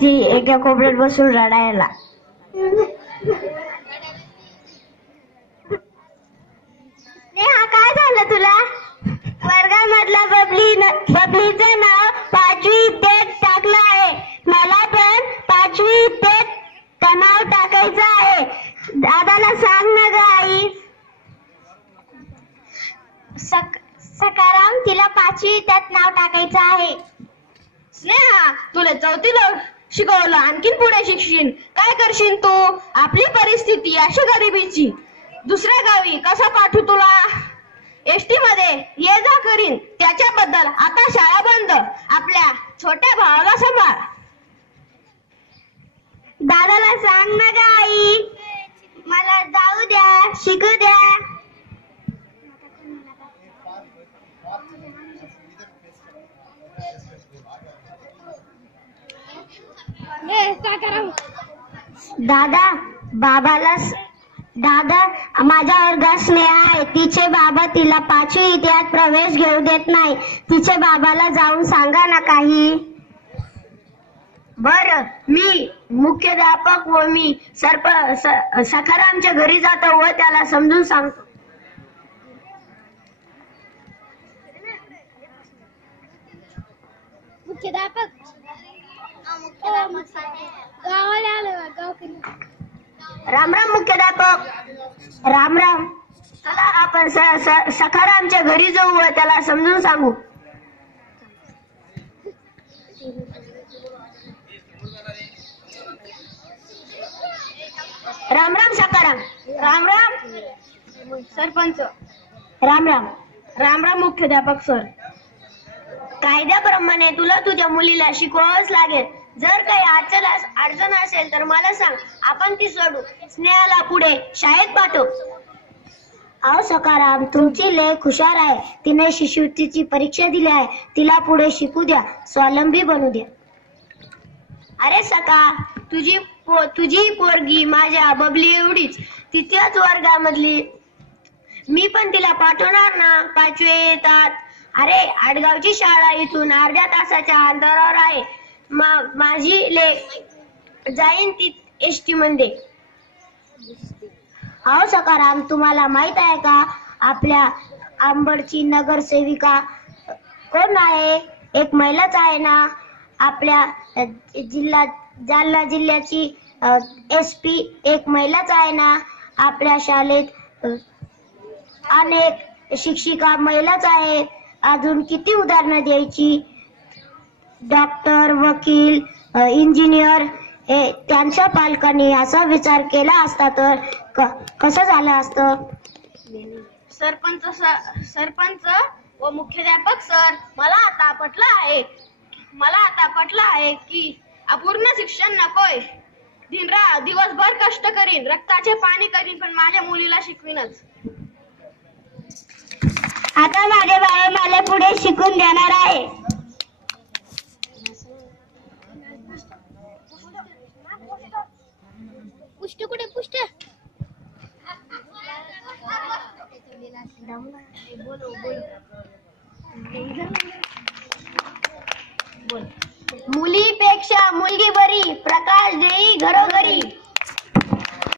ती एका कोपऱ्यात बसून रडायला. नेहा, काय झालं तुला? वर्गामधला बबलीचं नाव 5वी इयत्तेत टाकलं आहे. मला पण 5वी इयत्तेत नाव टाकायचं आहे. दादाला सांग ना ग आई. सकाराम, तिला 5वी इयत्तेत नाव टाकायचं आहे. स्नेहा, तुला 4थीला शिकवलं, आणखीन पुढे शिकशील. काय करशील तू? आपली परिस्थिती अशी गरिबीची. दुसऱ्या गावी कसा पाठवू तुला? एसटी मध्ये ये जा करीन. त्याच्याबद्दल आता शाळा बंद. आपल्या छोट्या भावाला सांभाळ. दादाला सांग ना ग आई. मला जाऊ द्या, शिकू द्या. दादा, माझ्या वर्गात स्नेहा आहे. तिचे बाबा तिला 5वी इयत्तेत प्रवेश घेऊ देत नाही. तिचे बाबाला जाऊन सांगा ना काही. बर, मी मुख्याध्यापक व मी सखारामच्या घरी जातो व त्याला समजून सांगतो. मुख्याध्यापक राम राम मुख्याध्यापक. राम राम. चला आपण सखारामच्या घरी जाऊ व त्याला समजून सांगू. राम राम सखाराम. राम राम सरपंच. राम राम. राम राम मुख्याध्यापक सर. कायद्याप्रमाणे तुला तुझ्या मुलीला शिकवावंच लागेल. जर काही अडचण असेल तर मला सांग, आपण ती सोडू. स्नेहाला पुढे शाळेत पाठव. अहो सखाराम, तुमची लेक हुशार आहे. तिने शिष्यवृत्तीची परीक्षा दिली आहे. तिला पुढे शिकू द्या, स्वावलंबी बनू द्या. अरे सखा, तुझी पोरगी माझ्या बबली एवढीच, तिच्याच वर्गामधली. मी पण तिला पाठवणार ना. 5वी येतात. अरे, आडगावची शाळा इथून अर्ध्या तासाच्या अंतरावर आहे. माझी लेक जाईन ती एसटी मध्ये. अहो सखाराम, तुम्हाला माहित आहे का आपल्या आंबडची नगरसेविका कोण आहे? एक महिलाच आहे ना. आपल्या जालना जिल्ह्याची SP एक महिलाच आहे ना. आपल्या शाळेत अनेक शिक्षिका महिलाच आहेत. अजून किती उदाहरणं द्यायची. डॉक्टर, वकील, इंजिनियर हे त्यांच्या पालकांनी असा विचार केला असता तर कसं झालं असतं? सरपंच व मुख्याध्यापक सर, मला आता पटलं आहे की अपूर्ण शिक्षण नकोय. दिवसभर कष्ट करीन, रक्ताचे पाणी करीन, पण माझ्या मुलीला शिकवीनच. आता माझे बाबा मला पुढे शिकून देणार आहे. पुष्ट कुठे पुष्ट? मुलीपेक्षा मुलगी बरी, प्रकाश देई घरोघरी.